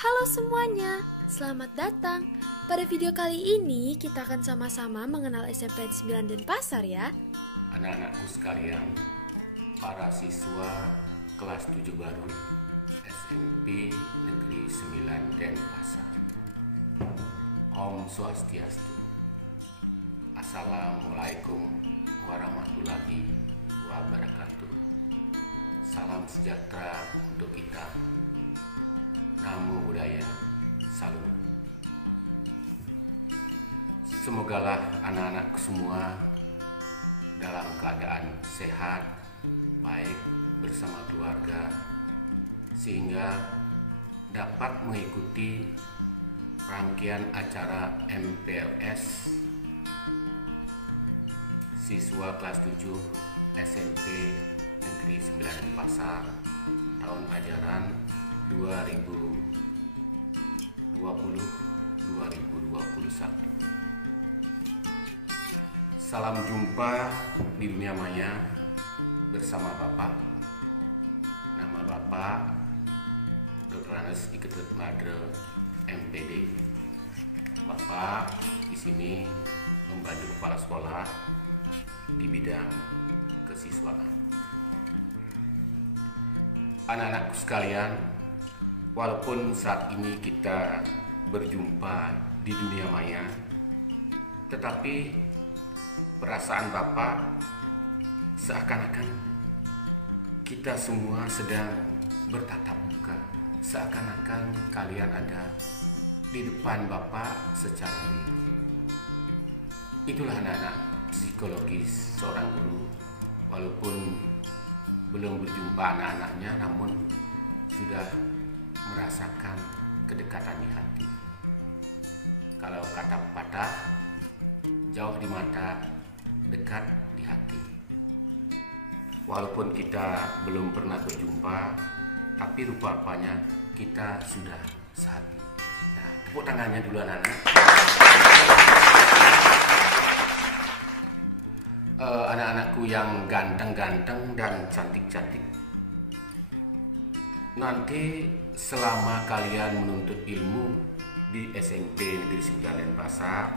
Halo semuanya, selamat datang. Pada video kali ini kita akan sama-sama mengenal SMP 9 Denpasar ya. Anak-anakku sekalian, para siswa kelas 7 baru SMP Negeri 9 Denpasar. Om Swastiastu. Assalamualaikum warahmatullahi wabarakatuh. Salam sejahtera untuk kita. Namo Buddhaya, salam. Semogalah anak-anak semua dalam keadaan sehat, baik bersama keluarga, sehingga dapat mengikuti rangkaian acara MPLS siswa kelas 7 SMP Negeri 9 Denpasar tahun ajaran 2020-2021. Salam jumpa di dunia maya bersama Bapak. Nama Bapak Dr. Anes Iketut Madre MPD. Bapak di sini membantu kepala sekolah di bidang kesiswaan. Anak-anakku sekalian, walaupun saat ini kita berjumpa di dunia maya, tetapi perasaan Bapak seakan-akan kita semua sedang bertatap muka, seakan-akan kalian ada di depan Bapak secara real. Itulah anak-anak psikologis seorang guru, walaupun belum berjumpa anak-anaknya, namun sudah merasakan kedekatan di hati. Kalau kata pepatah, jauh di mata, dekat di hati. Walaupun kita belum pernah berjumpa, tapi rupa-rupanya kita sudah sehati. Nah, tepuk tangannya dulu anak-anak. Anak-anakku yang ganteng-ganteng dan cantik-cantik, nanti selama kalian menuntut ilmu di SMP Negeri 9 Denpasar,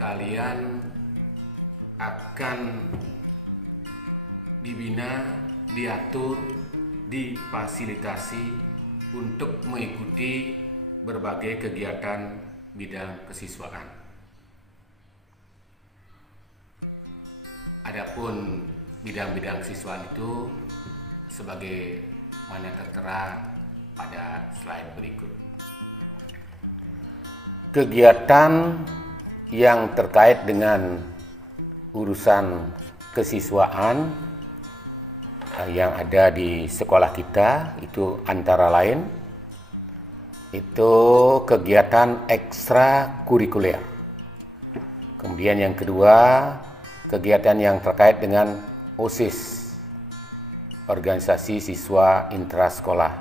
kalian akan dibina, diatur, difasilitasi untuk mengikuti berbagai kegiatan bidang kesiswaan. Adapun bidang-bidang kesiswaan itu sebagai mana tertera pada slide berikut. Kegiatan yang terkait dengan urusan kesiswaan yang ada di sekolah kita itu antara lain itu kegiatan ekstrakurikuler. Kemudian yang kedua, kegiatan yang terkait dengan OSIS, organisasi siswa intrasekolah.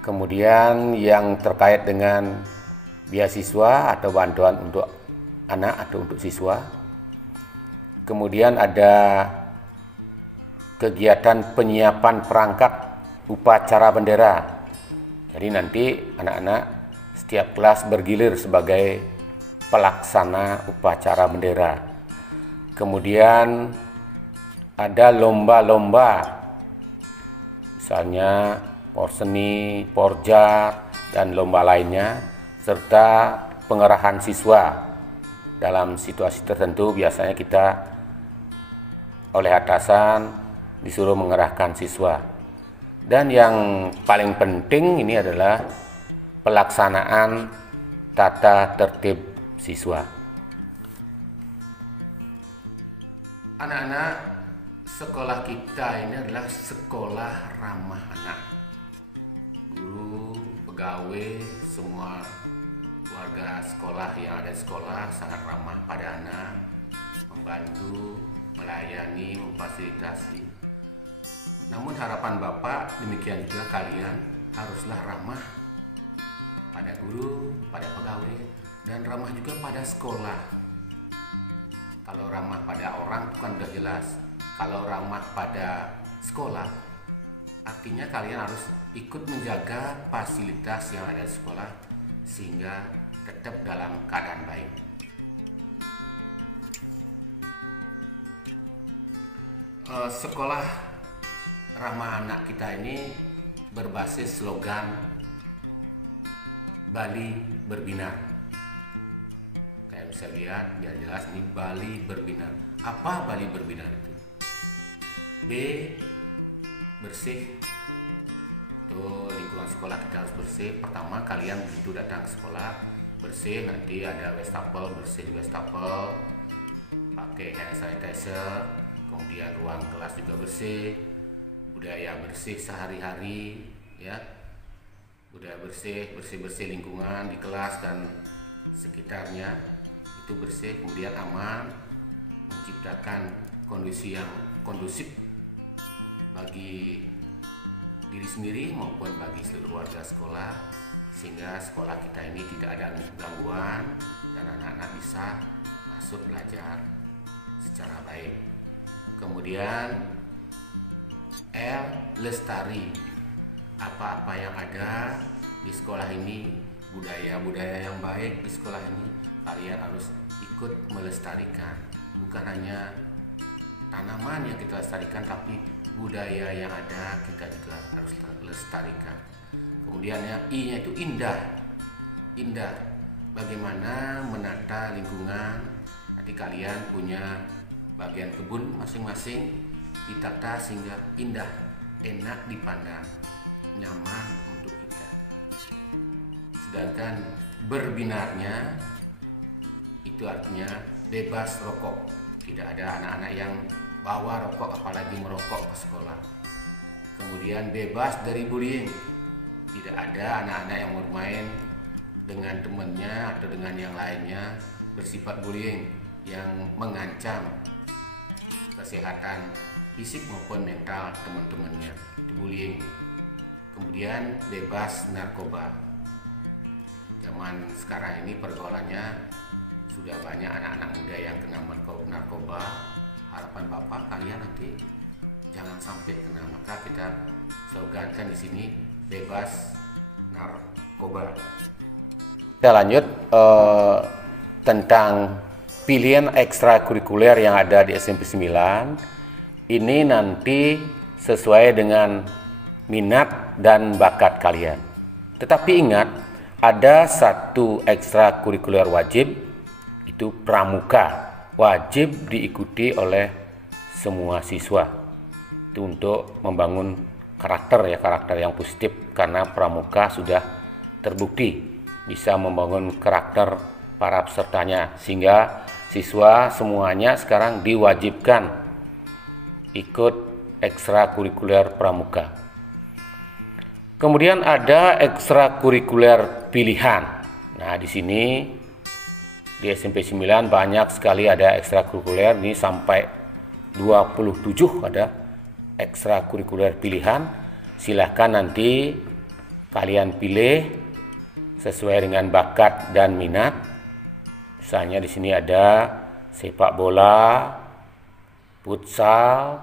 Kemudian yang terkait dengan beasiswa atau bantuan untuk anak atau untuk siswa. Kemudian ada kegiatan penyiapan perangkat upacara bendera. Jadi nanti anak-anak setiap kelas bergilir sebagai pelaksana upacara bendera. Kemudian ada lomba-lomba, misalnya porseni, porja, dan lomba lainnya, serta pengerahan siswa. Dalam situasi tertentu biasanya kita oleh atasan disuruh mengerahkan siswa. Dan yang paling penting ini adalah pelaksanaan tata tertib siswa. Anak-anak, sekolah kita ini adalah sekolah ramah anak. Guru, pegawai, semua warga sekolah yang ada di sekolah sangat ramah pada anak, membantu, melayani, memfasilitasi. Namun harapan Bapak demikian juga kalian haruslah ramah pada guru, pada pegawai, dan ramah juga pada sekolah. Kalau ramah pada orang itu kan udah jelas. Kalau ramah pada sekolah Artinya kalian harus ikut menjaga fasilitas yang ada di sekolah sehingga tetap dalam keadaan baik. Sekolah ramah anak kita ini berbasis slogan Bali Berbinar. Kayak bisa lihat biar jelas, ini Bali Berbinar. Apa Bali Berbinar itu? B, bersih. Tuh, lingkungan sekolah kita harus bersih. Pertama, kalian begitu datang ke sekolah bersih, nanti ada wastafel, bersih di wastafel, pakai hand sanitizer. Kemudian ruang kelas juga bersih, budaya bersih sehari-hari, ya, budaya bersih lingkungan di kelas dan sekitarnya itu bersih. Kemudian aman, menciptakan kondisi yang kondusif bagi diri sendiri maupun bagi seluruh warga sekolah, sehingga sekolah kita ini tidak ada gangguan dan anak-anak bisa masuk belajar secara baik. Kemudian L, lestari. Apa-apa yang ada di sekolah ini, budaya-budaya yang baik di sekolah ini, kalian harus ikut melestarikan. Bukan hanya tanaman yang kita lestarikan, tapi budaya yang ada kita juga harus lestarikan. Kemudian yang I-nya itu indah. Indah. Bagaimana menata lingkungan. Nanti kalian punya bagian kebun masing-masing, ditata sehingga indah, enak dipandang, nyaman untuk kita. Sedangkan berbinarnya itu artinya bebas rokok. Tidak ada anak-anak yang bawa rokok apalagi merokok ke sekolah. Kemudian bebas dari bullying. Tidak ada anak-anak yang bermain dengan temannya atau dengan yang lainnya bersifat bullying yang mengancam kesehatan fisik maupun mental teman-temannya, itu bullying. Kemudian bebas narkoba. Zaman sekarang ini pergaulannya sudah banyak anak-anak muda yang kena narkoba. Harapan Bapak kalian nanti jangan sampai kena, maka kita slogankan di sini bebas narkoba. Kita lanjut tentang pilihan ekstrakurikuler yang ada di SMP 9. Ini nanti sesuai dengan minat dan bakat kalian. Tetapi ingat, ada satu ekstrakurikuler wajib, itu pramuka. Wajib diikuti oleh semua siswa. Itu untuk membangun karakter, ya, karakter yang positif, karena pramuka sudah terbukti bisa membangun karakter para pesertanya, sehingga siswa semuanya sekarang diwajibkan ikut ekstrakurikuler pramuka. Kemudian ada ekstrakurikuler pilihan. Nah, di sini di SMP 9 banyak sekali ada ekstrakurikuler, ini sampai 27 ada ekstrakurikuler pilihan. Silahkan nanti kalian pilih sesuai dengan bakat dan minat. Misalnya di sini ada sepak bola, futsal,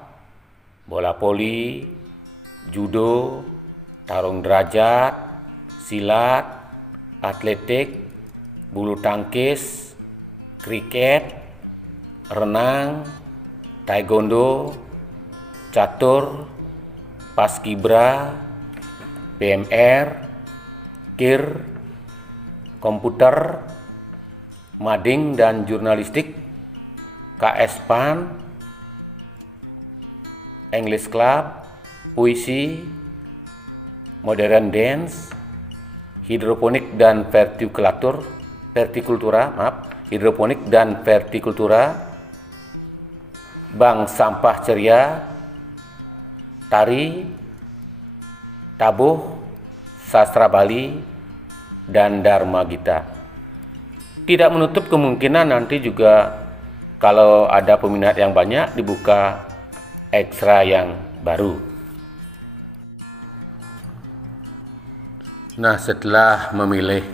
bola voli, judo, tarung derajat, silat, atletik, bulu tangkis, kriket, renang, taekwondo, catur, paskibra, PMR, KIR, komputer, mading dan jurnalistik, KS-PAN, English Club, puisi, modern dance, hidroponik dan hidroponik dan vertikultura, bank sampah ceria, tari, tabuh, sastra Bali, dan Dharma Gita. Tidak menutup kemungkinan nanti juga kalau ada peminat yang banyak dibuka ekstra yang baru. Nah, setelah memilih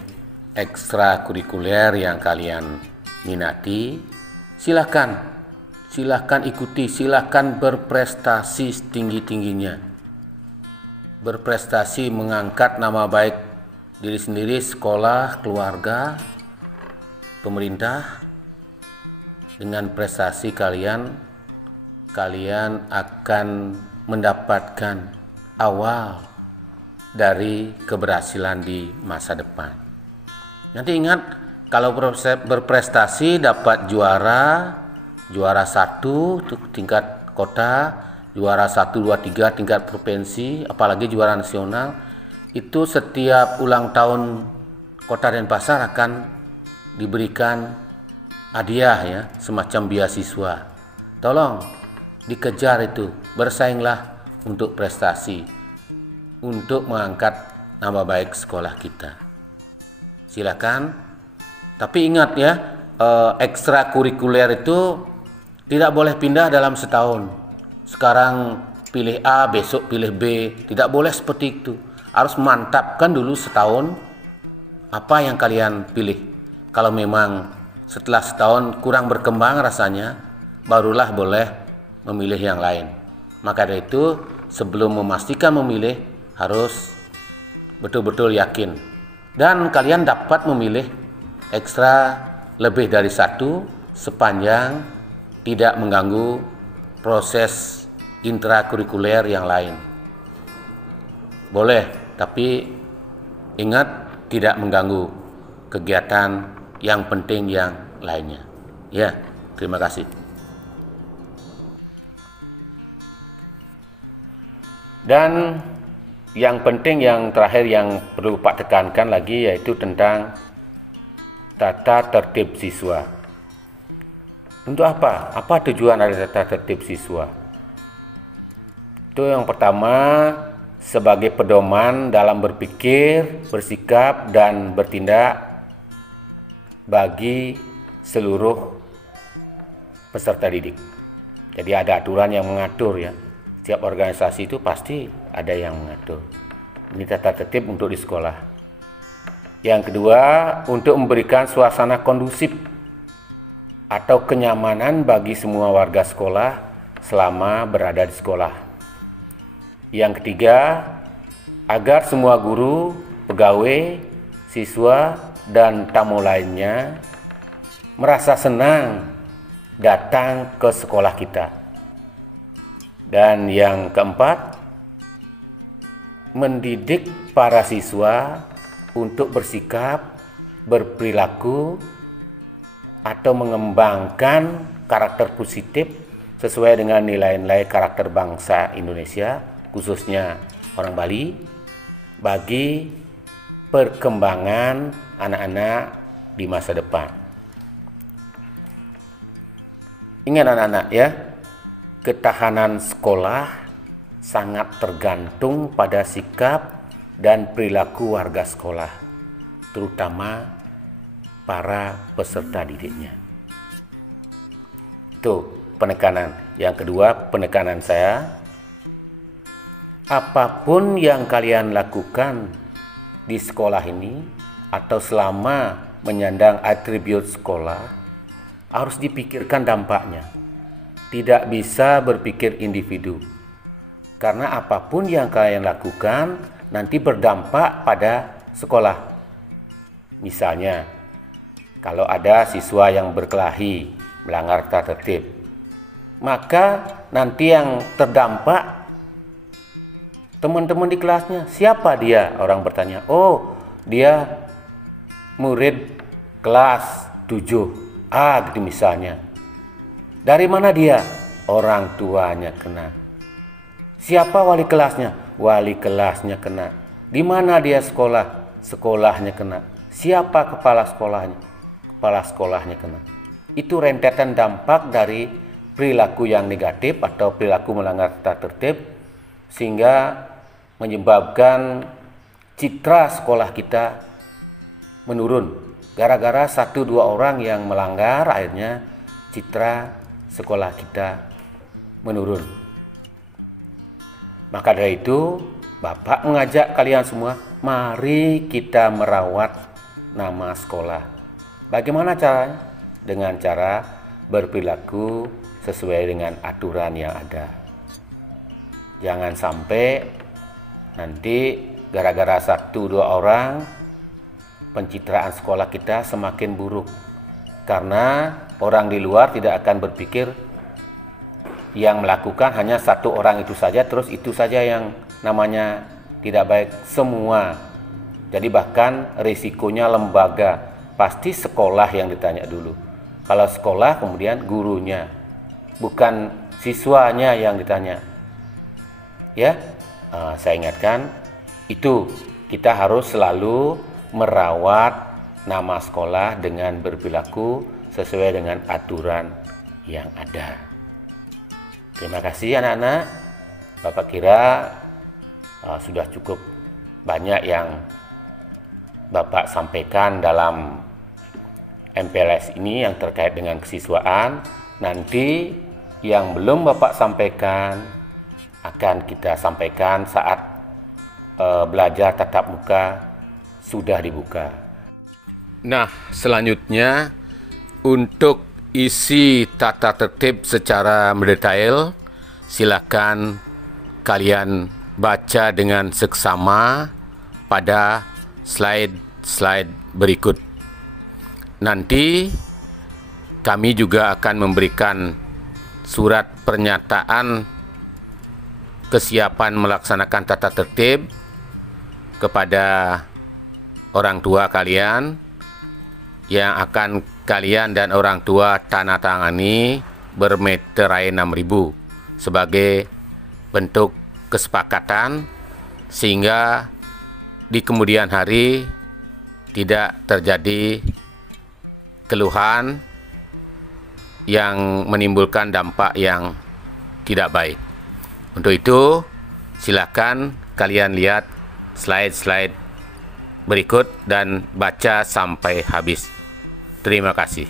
ekstrakurikuler yang kalian minati, silahkan ikuti, silahkan berprestasi setinggi-tingginya. berprestasi mengangkat nama baik diri sendiri, sekolah, keluarga, pemerintah. Dengan prestasi kalian akan mendapatkan awal dari keberhasilan di masa depan. Nanti ingat, kalau berprestasi dapat juara 1 tingkat kota, juara 1, 2, 3 tingkat provinsi, apalagi juara nasional, itu setiap ulang tahun Kota Denpasar akan diberikan hadiah ya, semacam beasiswa. Tolong dikejar itu, bersainglah untuk prestasi, untuk mengangkat nama baik sekolah kita. Silakan, tapi ingat ya, ekstrakurikuler itu tidak boleh pindah dalam setahun. Sekarang pilih A, besok pilih B, tidak boleh seperti itu. Harus mantapkan dulu setahun apa yang kalian pilih. Kalau memang setelah setahun kurang berkembang rasanya, barulah boleh memilih yang lain. Maka dari itu, sebelum memastikan memilih, harus betul-betul yakin. Dan kalian dapat memilih ekstra lebih dari 1 sepanjang tidak mengganggu proses intrakurikuler yang lain. Boleh, tapi ingat tidak mengganggu kegiatan yang penting yang lainnya. Ya, terima kasih. Dan yang penting, yang terakhir yang perlu Pak tekankan lagi, yaitu tentang tata tertib siswa. Untuk apa? Apa tujuan ada tata tertib siswa? Itu yang pertama, sebagai pedoman dalam berpikir, bersikap, dan bertindak bagi seluruh peserta didik. Jadi ada aturan yang mengatur ya. Setiap organisasi itu pasti ada yang mengatur. Ini tata tertib untuk di sekolah. Yang kedua, untuk memberikan suasana kondusif atau kenyamanan bagi semua warga sekolah selama berada di sekolah. Yang ketiga, agar semua guru, pegawai, siswa, dan tamu lainnya merasa senang datang ke sekolah kita. Dan yang keempat, mendidik para siswa untuk bersikap, berperilaku, atau mengembangkan karakter positif sesuai dengan nilai-nilai karakter bangsa Indonesia, khususnya orang Bali, bagi perkembangan anak-anak di masa depan. Ingat anak-anak ya, ketahanan sekolah sangat tergantung pada sikap dan perilaku warga sekolah, terutama para peserta didiknya. Itu penekanan. Yang kedua, penekanan saya, apapun yang kalian lakukan di sekolah ini atau selama menyandang atribut sekolah, harus dipikirkan dampaknya. Tidak bisa berpikir individu. Karena apapun yang kalian lakukan nanti berdampak pada sekolah. Misalnya, kalau ada siswa yang berkelahi, melanggar tata tertib, maka nanti yang terdampak teman-teman di kelasnya. Siapa dia? Orang bertanya, oh dia murid kelas 7A gitu misalnya. Dari mana dia? Orang tuanya kena. Siapa wali kelasnya? Wali kelasnya kena. Di mana dia sekolah? Sekolahnya kena. Siapa kepala sekolahnya? Kepala sekolahnya kena. Itu rentetan dampak dari perilaku yang negatif atau perilaku melanggar tata tertib, sehingga menyebabkan citra sekolah kita menurun. Gara-gara 1-2 orang yang melanggar, akhirnya citra sekolah kita menurun. Maka dari itu, Bapak mengajak kalian semua, mari kita merawat nama sekolah. Bagaimana caranya? Dengan cara berperilaku sesuai dengan aturan yang ada. Jangan sampai Nanti gara-gara 1-2 orang, pencitraan sekolah kita semakin buruk. Karena orang di luar tidak akan berpikir yang melakukan hanya 1 orang itu saja, terus itu saja yang namanya tidak baik. Semua. Jadi bahkan risikonya lembaga. Pasti sekolah yang ditanya dulu. Kalau sekolah kemudian gurunya. Bukan siswanya yang ditanya. Ya, saya ingatkan, itu kita harus selalu merawat nama sekolah dengan berperilaku sesuai dengan aturan yang ada. Terima kasih anak-anak. Bapak kira sudah cukup banyak yang Bapak sampaikan dalam MPLS ini yang terkait dengan kesiswaan. Nanti yang belum Bapak sampaikan akan kita sampaikan saat belajar tatap muka sudah dibuka. Nah, selanjutnya untuk isi tata tertib secara mendetail, silakan kalian baca dengan seksama pada slide berikut. Nanti kami juga akan memberikan surat pernyataan kesiapan melaksanakan tata tertib kepada orang tua kalian yang akan kalian dan orang tua tanda tangani bermeterai 6.000 sebagai bentuk kesepakatan sehingga di kemudian hari tidak terjadi keluhan yang menimbulkan dampak yang tidak baik. Untuk itu, silakan kalian lihat slide-slide berikut dan baca sampai habis. Terima kasih.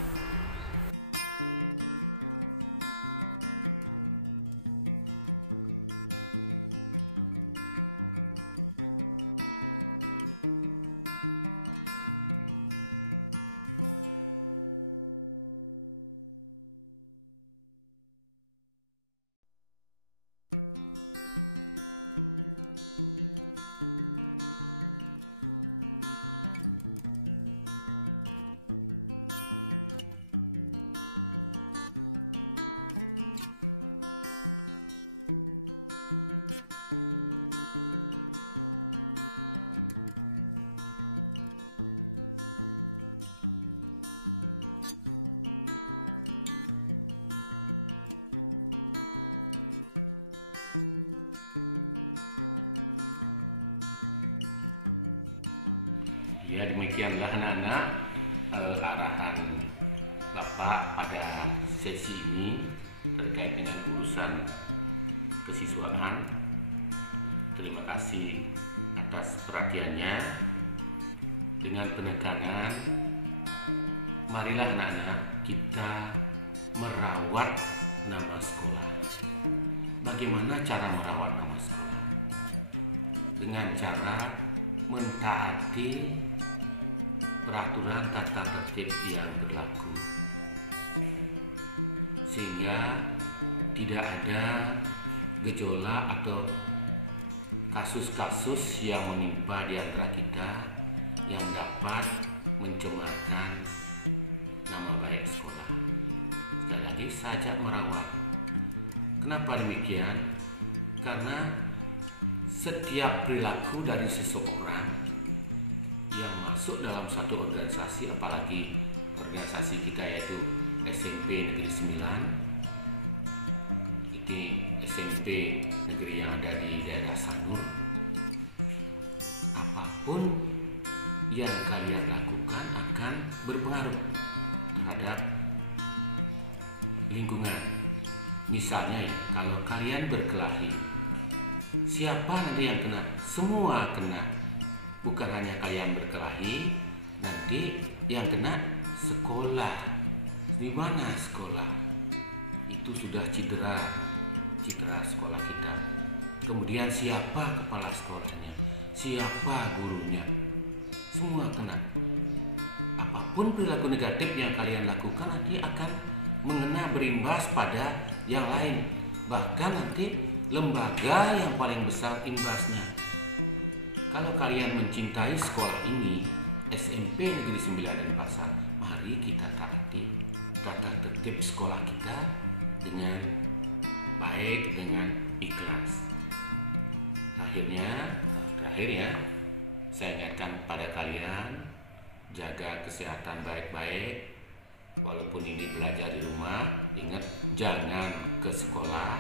Ya, demikianlah anak-anak arahan Bapak pada sesi ini terkait dengan urusan kesiswaan. Terima kasih atas perhatiannya. Dengan penekanan, marilah anak-anak kita merawat nama sekolah. Bagaimana cara merawat nama sekolah? Dengan cara mentaati peraturan tata tertib yang berlaku, sehingga tidak ada gejolak atau kasus-kasus yang menimpa di antara kita yang dapat mencemarkan nama baik sekolah. Sekali lagi saya merawat. Kenapa demikian? Karena setiap perilaku dari seseorang yang masuk dalam satu organisasi, apalagi organisasi kita yaitu SMP Negeri 9, itu SMP negeri yang ada di daerah Sanur, apapun yang kalian lakukan akan berpengaruh terhadap lingkungan. Misalnya ya, kalau kalian berkelahi, siapa nanti yang kena? Semua kena. Bukan hanya kalian berkelahi, nanti yang kena sekolah. Di mana sekolah? Itu sudah citra sekolah kita. Kemudian siapa kepala sekolahnya? Siapa gurunya? Semua kena. Apapun perilaku negatif yang kalian lakukan nanti akan mengena berimbas pada yang lain. Bahkan nanti lembaga yang paling besar imbasnya. Kalau kalian mencintai sekolah ini, SMP Negeri 9 Denpasar, mari kita taati tata tertib sekolah kita dengan baik, dengan ikhlas. Terakhir ya, saya ingatkan pada kalian, jaga kesehatan baik-baik. Walaupun ini belajar di rumah, ingat jangan ke sekolah,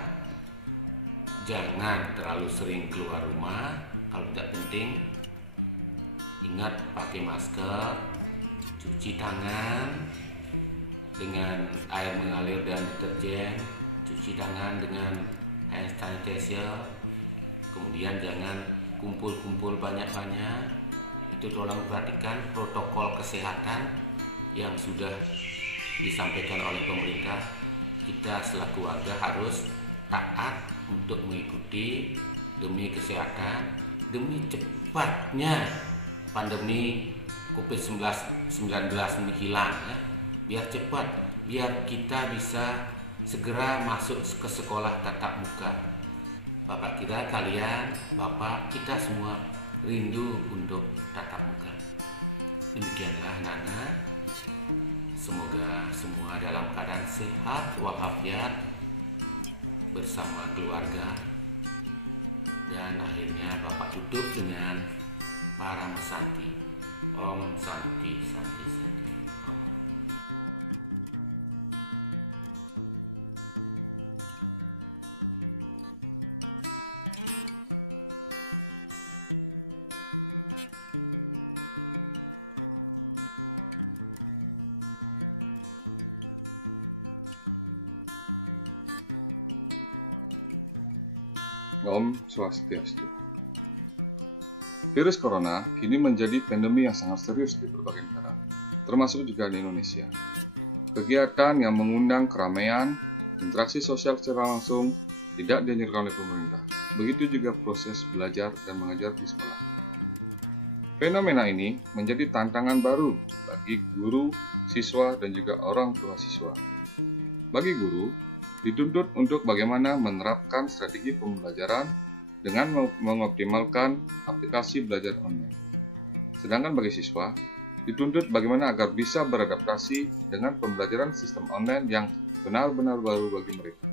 jangan terlalu sering keluar rumah kalau tidak penting. Ingat pakai masker, cuci tangan dengan air mengalir dan deterjen, cuci tangan dengan hand sanitizer. Kemudian jangan kumpul-kumpul banyak-banyak. Itu tolong perhatikan protokol kesehatan yang sudah disampaikan oleh pemerintah. Kita selaku warga harus taat untuk mengikuti demi kesehatan, demi cepatnya pandemi COVID-19 ini hilang ya. Biar cepat, biar kita bisa segera masuk ke sekolah tatap muka. Bapak kita, kalian, Bapak kita semua rindu untuk tatap muka. Demikianlah anak-anak. Semoga semua dalam keadaan sehat walafiat bersama keluarga. Dan akhirnya Bapak tutup dengan Parama Santi. Om Santi Santi Santi. Om. Om Swastiastu. Virus Corona kini menjadi pandemi yang sangat serius di berbagai negara, termasuk juga di Indonesia. Kegiatan yang mengundang keramaian, interaksi sosial secara langsung tidak dianjurkan oleh pemerintah. Begitu juga proses belajar dan mengajar di sekolah. Fenomena ini menjadi tantangan baru bagi guru, siswa, dan juga orang tua siswa. Bagi guru, dituntut untuk bagaimana menerapkan strategi pembelajaran dengan mengoptimalkan aplikasi belajar online. Sedangkan bagi siswa, dituntut bagaimana agar bisa beradaptasi dengan pembelajaran sistem online yang benar-benar baru bagi mereka.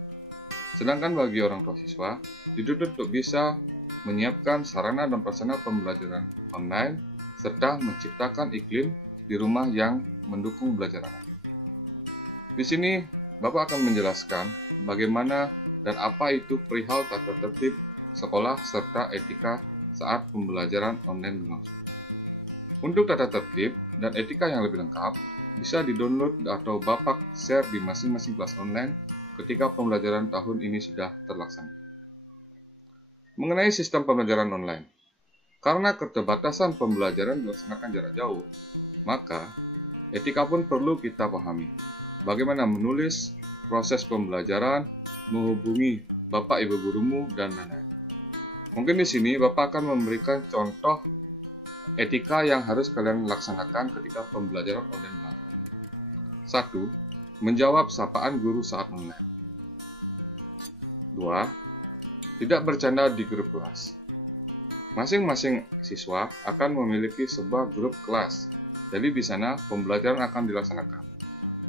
Sedangkan bagi orang tua siswa, dituntut untuk bisa menyiapkan sarana dan prasarana pembelajaran online serta menciptakan iklim di rumah yang mendukung belajar anak. Di sini Bapak akan menjelaskan bagaimana dan apa itu perihal tata tertib sekolah serta etika saat pembelajaran online berlangsung. Untuk tata tertib dan etika yang lebih lengkap, bisa di-download atau Bapak share di masing-masing kelas online ketika pembelajaran tahun ini sudah terlaksana. Mengenai sistem pembelajaran online, karena keterbatasan pembelajaran dilaksanakan jarak jauh, maka etika pun perlu kita pahami. Bagaimana menulis, proses pembelajaran, menghubungi Bapak Ibu gurumu, dan lain-lain. Mungkin di sini Bapak akan memberikan contoh etika yang harus kalian laksanakan ketika pembelajaran online berlangsung. 1. Menjawab sapaan guru saat online. 2. Tidak bercanda di grup kelas. Masing-masing siswa akan memiliki sebuah grup kelas, jadi di sana pembelajaran akan dilaksanakan.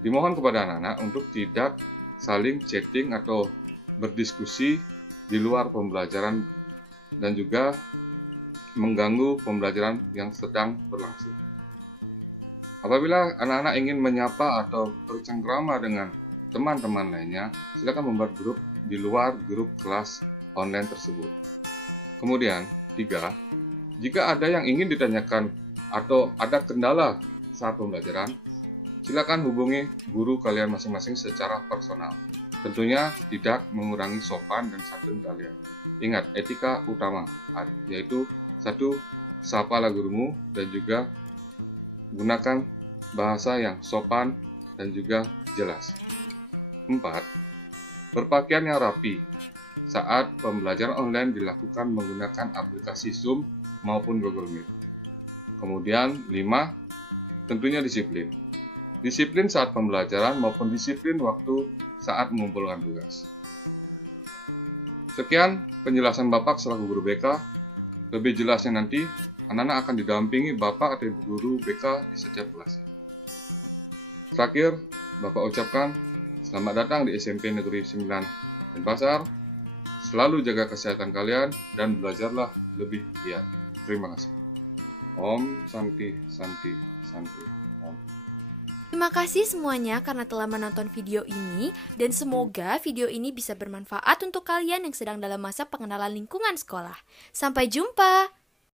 Dimohon kepada anak-anak untuk tidak saling chatting atau berdiskusi di luar pembelajaran dan juga mengganggu pembelajaran yang sedang berlangsung. Apabila anak-anak ingin menyapa atau bercengkrama dengan teman-teman lainnya, silakan membuat grup di luar grup kelas online tersebut. Kemudian, 3. Jika ada yang ingin ditanyakan atau ada kendala saat pembelajaran, silakan hubungi guru kalian masing-masing secara personal. Tentunya tidak mengurangi sopan dan santun kalian. Ingat, etika utama, yaitu 1. Sapalah gurumu dan juga gunakan bahasa yang sopan dan juga jelas. 4. Berpakaian yang rapi saat pembelajaran online dilakukan menggunakan aplikasi Zoom maupun Google Meet. Kemudian 5. Tentunya disiplin. Disiplin saat pembelajaran maupun disiplin waktu saat mengumpulkan tugas. Sekian penjelasan Bapak selaku guru BK. Lebih jelasnya nanti, anak-anak akan didampingi Bapak atau Ibu Guru BK di setiap kelasnya. Terakhir, Bapak ucapkan selamat datang di SMP Negeri 9 Denpasar. Selalu jaga kesehatan kalian dan belajarlah lebih giat. Terima kasih. Om Santi Santi Santi Om. Terima kasih semuanya karena telah menonton video ini dan semoga video ini bisa bermanfaat untuk kalian yang sedang dalam masa pengenalan lingkungan sekolah. Sampai jumpa!